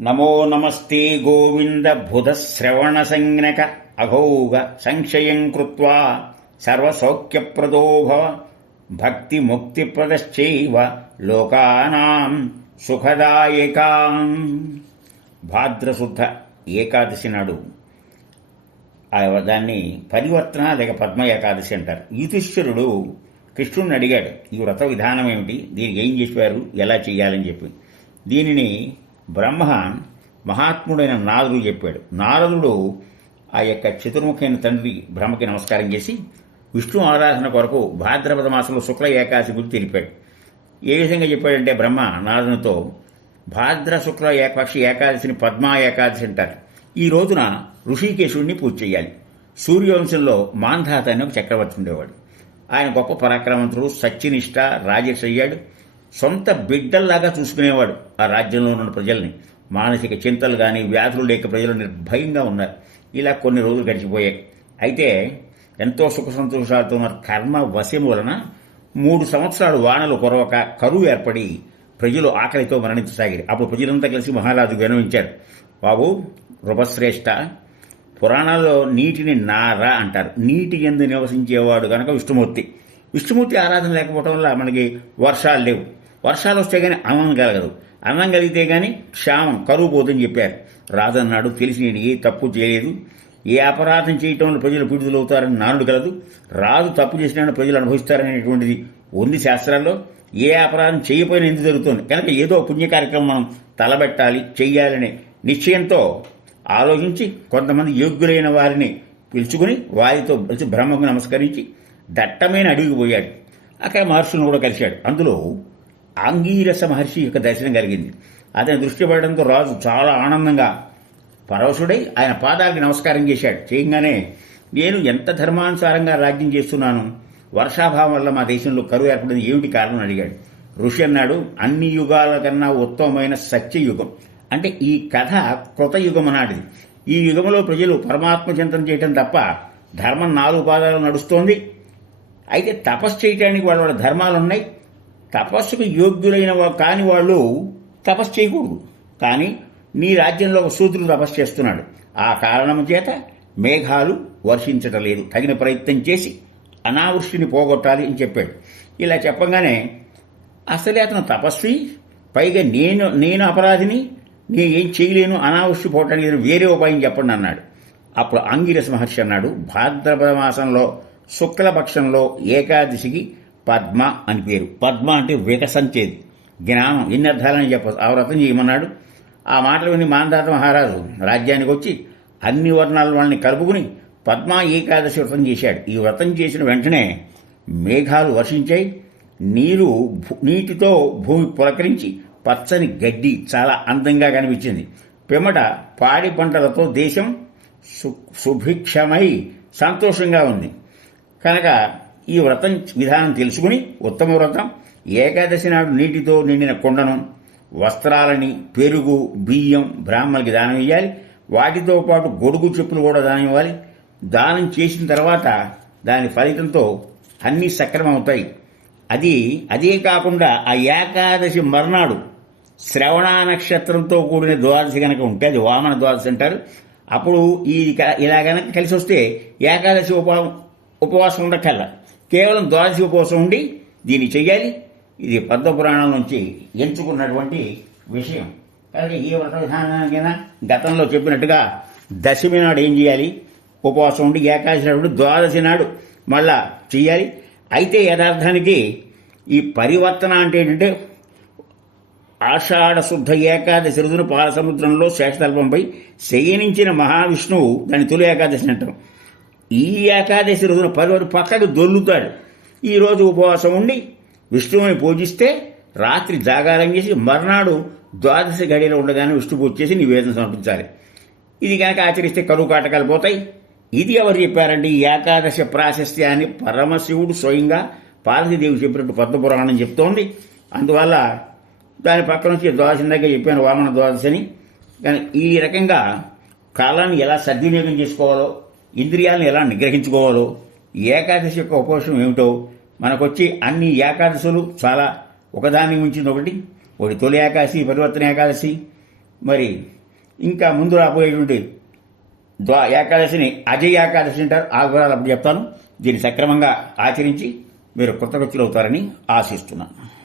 నమో నమస్తే గోవింద శ్రవణ సంజ్ఞక అఘౌగ సంక్షయం కృత్వా సర్వసౌఖ్యప్రదో భవ భక్తి లోకానాం సుఖదాయకాం. భాద్రశుద్ధ ఏకాదశి నాడు. దాన్ని పరివర్తన లేక పద్మ ఏకాదశి అంటారు. యుధిష్ఠిరుడు కృష్ణుడిని అడిగాడు ఈ వ్రత విధానం ఏమిటి? దీనికి ఏం చెప్పారు ఎలా చేయాలని చెప్పి. దీనిని బ్రహ్మ మహాత్ముడైన నారదుడు చెప్పాడు. నారదుడు ఆ యొక్క చతుర్ముఖైన తండ్రి బ్రహ్మకి నమస్కారం చేసి విష్ణు ఆరాధన కొరకు భాద్రపద మాసంలో శుక్ల ఏకాదశి గురించి తెలిపాడు. ఏ విధంగా చెప్పాడంటే బ్రహ్మ నారదునితో భాద్ర శుక్ల ఏకాక్షి ఏకాదశిని పద్మా ఏకాదశి అంటారు. ఈ రోజున ఋషికేశుడిని పూజ చేయాలి. సూర్యవంశంలో మాంధాత అనే ఒక చక్రవర్తి ఉండేవాడు. ఆయన గొప్ప పరాక్రమంతుడు సత్యనిష్ట రాజేష్ అయ్యాడు. సొంత బిడ్డల్లాగా చూసుకునేవాడు ఆ రాజ్యంలో ఉన్న ప్రజల్ని. మానసిక చింతలు కానీ వ్యాధులు లేక ప్రజలు నిర్భయంగా ఉన్నారు. ఇలా కొన్ని రోజులు గడిచిపోయాయి. అయితే ఎంతో సుఖ సంతోషాలతో ఉన్న కర్మ వశం వలన మూడు సంవత్సరాలు వానలు కొరవక కరువు ఏర్పడి ప్రజలు ఆకలితో మరణించసాగారు. అప్పుడు ప్రజలంతా కలిసి మహారాజు వినవించారు బాబు రూపశ్రేష్ఠ పురాణాల్లో నీటిని నార అంటారు. నీటి ఎందు నివసించేవాడు కనుక విష్ణుమూర్తి. విష్ణుమూర్తి ఆరాధన లేకపోవడం వల్ల మనకి వర్షాలు లేవు. వర్షాలు వస్తే కానీ అన్నం కలగదు. అన్నం కలిగితే కానీ క్షామం కరువు పోతుందని చెప్పారు. రాజన్నాడు తెలిసి నేను ఏ తప్పు చేయలేదు. ఏ అపరాధం చేయటం వల్ల ప్రజలు పీడితులవుతారని నానుడు కలదు. రాజు తప్పు చేసిన ప్రజలు అనుభవిస్తారనేటువంటిది ఉంది శాస్త్రాల్లో. ఏ అపరాధం చేయకపోయినా ఎందుకు జరుగుతుంది? కనుక ఏదో పుణ్య కార్యక్రమం మనం తలబెట్టాలి చెయ్యాలనే నిశ్చయంతో ఆలోచించి కొంతమంది యోగ్యులైన వారిని పిలుచుకుని వారితో కలిసి బ్రహ్మకు నమస్కరించి దట్టమైన అడవికి పోయాడు. అక్కడ మహర్షులను కూడా కలిశాడు. అందులో ఆంగీరస మహర్షి యొక్క దర్శనం కలిగింది. అతని దృష్టి పడడంతో రాజు చాలా ఆనందంగా పరవశుడై ఆయన పాదాలకు నమస్కారం చేశాడు. చేయగానే నేను ఎంత ధర్మానుసారంగా రాజ్యం చేస్తున్నాను? వర్షాభావం వల్ల మా దేశంలో కరువు ఏర్పడింది ఏమిటి కారణం? అడిగాడు. ఋషి అన్నాడు అన్ని యుగాల కన్నా ఉత్తమమైన సత్యయుగం. అంటే ఈ కథ కృత యుగం నాటిది ఈ యుగంలో ప్రజలు పరమాత్మ చింతన చేయటం తప్ప ధర్మం నాలుగు పాదాలు నడుస్తోంది. అయితే తపస్సు చేయటానికి వాళ్ళ వాళ్ళ ధర్మాలు ఉన్నాయి తపస్సుకు యోగ్యులైన కాని వాళ్ళు తపస్సు చేయకూడదు. కానీ నీ రాజ్యంలో ఒక సూత్రుడు తపస్సు చేస్తున్నాడు. ఆ కారణం చేత మేఘాలు వర్షించటం లేదు తగిన ప్రయత్నం చేసి అనావృష్టిని పోగొట్టాలి అని చెప్పాడు. ఇలా చెప్పగానే అసలే అతను తపస్వి పైగా నేను నేను అపరాధిని నేను ఏం చేయలేను అనావృష్టి పోవటానికి వేరే ఉపాయం చెప్పండి అన్నాడు. అప్పుడు అంగిరస మహర్షి అన్నాడు భాద్రపద మాసంలో శుక్లపక్షంలో ఏకాదశికి పద్మ అని పేరు. పద్మ అంటే వికసించేది. జ్ఞానం ఎన్ని అర్థాలని చెప్ప ఆ వ్రతం చేయమన్నాడు. ఆ మాటలు విని మాందాత మహారాజు రాజ్యానికి వచ్చి అన్ని వర్ణాల వాళ్ళని కలుపుకుని పద్మ ఏకాదశి వ్రతం చేశాడు. ఈ వ్రతం చేసిన వెంటనే మేఘాలు వర్షించాయి. నీరు భూ- నీటితో భూమి పులకరించి పచ్చని గడ్డి చాలా అందంగా కనిపించింది. పిమ్మట పాడి పంటలతో దేశం సు- సుభిక్షమై సంతోషంగా ఉంది. కనుక ఈ వ్రతం విధానం తెలుసుకుని ఉత్తమ వ్రతం. ఏకాదశి నాడు నీటితో నిండిన కుండను వస్త్రాలని పెరుగు బియ్యం బ్రాహ్మణులకి దానం ఇవ్వాలి వాటితో పాటు గొడుగు చెప్పులు కూడా దానం ఇవ్వాలి. దానం చేసిన తర్వాత దాని ఫలితంతో అన్ని సక్రమం అవుతాయి అది అదే కాకుండా ఆ ఏకాదశి మర్నాడు శ్రవణ నక్షత్రంతో కూడిన ద్వాదశి కనుక ఉంటే అది వామన ద్వాదశి అంటారు. అప్పుడు ఈ ఇలా కనుక కలిసి వస్తే ఏకాదశి ఉప ఉపవాసం ఉండకల్లా కేవలం ద్వాదశి ఉపవాసం ఉండి దీన్ని చెయ్యాలి. ఇది పద్మ పురాణం నుంచి ఎంచుకున్నటువంటి విషయం. కాబట్టి ఈ వ్రత విధానానికైనా గతంలో చెప్పినట్టుగా దశమి నాడు ఏం చేయాలి? ఉపవాసం ఉండి ఏకాదశి నాడు ద్వాదశి నాడు మళ్ళా చెయ్యాలి. అయితే యథార్థానికి ఈ పరివర్తన అంటే ఏంటంటే ఆషాఢ శుద్ధ ఏకాదశి రోజున పాలసముద్రంలో శేషతల్పంపై శయనించిన మహావిష్ణువు దాని తొలి ఏకాదశి అంటాం. ఈ ఏకాదశి రోజున పలువురు పక్కకు దొల్లుతాడు ఈరోజు ఉపవాసం ఉండి విష్ణువుని పూజిస్తే రాత్రి జాగారం చేసి మర్నాడు ద్వాదశి గడిలో ఉండగానే విష్ణు పూజ చేసి నివేదన సమర్పించాలి. ఇది కనుక ఆచరిస్తే కరువు కాటకాలు పోతాయి. ఇది ఎవరు చెప్పారండి ఈ ఏకాదశి ప్రాశస్త్యాన్ని పరమశివుడు స్వయంగా పార్వతీదేవి చెప్పినట్టు పద్మపురాణం చెప్తోంది. అందువల్ల దాని పక్కన నుంచి ద్వాదశి దగ్గర చెప్పాను వామన ద్వాదశి అని కానీ ఈ రకంగా కాలాన్ని ఎలా సద్వినియోగం చేసుకోవాలో ఇంద్రియాలను ఎలా నిగ్రహించుకోవాలో ఏకాదశి యొక్క ఉపవాసం ఏమిటో మనకొచ్చి అన్ని ఏకాదశులు చాలా ఒకదాని మించింది ఒకటి. ఒకటి తొలి ఏకాదశి పరివర్తన ఏకాదశి. మరి ఇంకా ముందు రాబోయేటువంటి ద్వా ఏకాదశిని అజయ్ ఏకాదశి అంటారు. ఆ వివరాలు అప్పుడు చెప్తాను. దీన్ని సక్రమంగా ఆచరించి మీరు కృతజ్ఞతలు అవుతారని ఆశిస్తున్నాను.